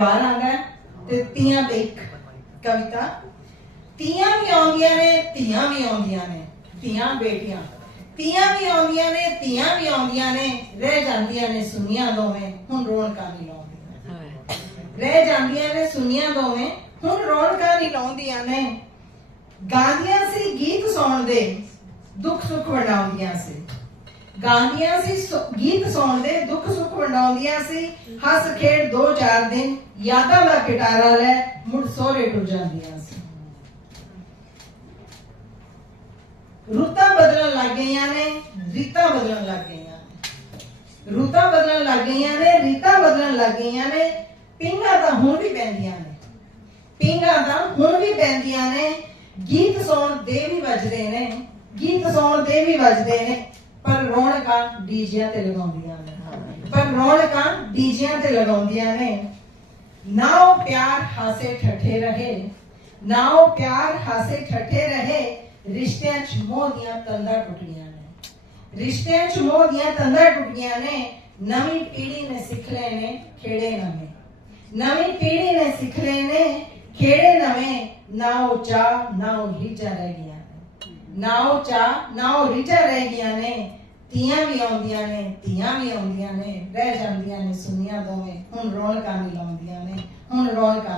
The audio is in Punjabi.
ਬਾਹਰ ਆਉਂਦਾ ਹੈ ਤੇ ਤੀਆਂ ਦੇ ਇੱਕ ਕਵਿਤਾ। ਤੀਆਂ ਵੀ ਆਉਂਦੀਆਂ ਨੇ ਧੀਆਂ ਵੀ ਆਉਂਦੀਆਂ ਨੇ ਧੀਆਂ ਬੇਟੀਆਂ। ਤੀਆਂ ਵੀ ਆਉਂਦੀਆਂ ਨੇ ਧੀਆਂ ਵੀ ਆਉਂਦੀਆਂ ਨੇ ਰਹਿ ਜਾਂਦੀਆਂ ਨੇ ਸੁਨੀਆਂ ਦੋਵੇਂ ਹੁਣ ਰੌਣਕਾਂ ਨਹੀਂ ਲਾਉਂਦੀਆਂ। ਰਹਿ ਜਾਂਦੀਆਂ ਨੇ ਸੁਨੀਆਂ ਦੋਵੇਂ ਹੁਣ ਰੌਣਕਾਂ ਨਹੀਂ ਲਾਉਂਦੀਆਂ ਨੇ। ਗਾਉਂਦੀਆਂ ਸੀ ਗੀਤ ਸੁਣਨ ਦੇ ਦੁੱਖ ਸੁੱਖ ਵੰਡਾਉਂਦੀਆਂ ਸੀ। ਗਾਉਂਦੀਆਂ ਸੀ ਗੀਤ ਸੁਣਦੇ ਦੁੱਖ ਸੁੱਖ ਸੀ। ਹੱਸ ਖੇਡ ਦੋ ਚਾਰ ਦਿਨ, ਯਾਦਾਂ ਦਾ ਪਿਟਾਰਾ ਲੈ ਮੁੜ ਸੋਹਰੇ ਟੁਰ ਜਾਂਦੀਆਂ ਸੀ। ਰੁੱਤਾਂ ਬਦਲਣ ਲੱਗ ਗਈਆਂ ਨੇ, ਰੀਤਾਂ ਬਦਲਣ ਲੱਗ ਗਈਆਂ ਨੇ। ਰੁੱਤਾਂ ਬਦਲਣ ਲੱਗ ਗਈਆਂ ਨੇ, ਰੀਤਾਂ ਬਦਲਣ ਲੱਗ ਗਈਆਂ ਨੇ, ਪਿੰਗਾਂ ਤਾਂ ਹੁਣ ਵੀ ਪੈਂਦੀਆਂ ਨੇ। ਪਿੰਗਾਂ ਤਾਂ ਹੁਣ ਵੀ ਪੈਂਦੀਆਂ ਨੇ, ਗੀਤ ਸੌਣ ਦੇ ਵੀ ਵੱਜਦੇ ਨੇ, ਗੀਤ ਸੌਣ ਦੇ ਵੀ ਵੱਜਦੇ ਨੇ, ਪਰ ਰੌਣਕਾਂ ਡੀਜਿਆਂ ਤੇ ਲਗਾਉਂਦੀਆਂ ਨੇ। ਪਰ ਰੌਣਕਾਂ ਡੀਜਿਆਂ ਤੇ ਲਗਾਉਂਦੀਆਂ ਨੇ। ਨਾ ਉਹ ਪਿਆਰ ਹਾਸੇ ਠੱਠੇ ਰਹੇ, ਨਾ ਉਹ ਪਿਆਰ ਹਾਸੇ ਠੱਠੇ ਰਹੇ, ਰਿਸ਼ਤਿਆਂ 'ਚ ਮੋਹ ਦੀਆਂ ਤੰਦਾਂ ਟੁੱਟੀਆਂ ਨੇ। ਰਿਸ਼ਤਿਆਂ 'ਚ ਮੋਹ ਦੀਆਂ ਤੰਦਾਂ ਟੁੱਟੀਆਂ ਨੇ, ਨਵੀਂ ਪੀੜ੍ਹੀ ਨੇ ਸਿੱਖ ਲਏ ਨੇ, ਖੇੜੇ ਨਵੇਂ। ਨਵੀਂ ਪੀੜ੍ਹੀ ਨੇ ਸਿੱਖ ਲਏ ਨੇ, ਖੇੜੇ ਨਵੇਂ, ਨਾ ਉਹ ਚਾਹ, ਨਾ ਉਹ ਰੀਝਾਂ ਰਹਿ ਗਈਆਂ ਨੇ। ਨਾ ਉਹ ਚਾਹ, ਨਾ ਉਹ ਰੀਝਾਂ ਰਹਿ ਗਈਆਂ ਨੇ దియామియోందియానే దియామియోందియానే రేజందియానే సునియాదోమే హున్ రోల్ కానిలోందియానే హున్ రోల్ కా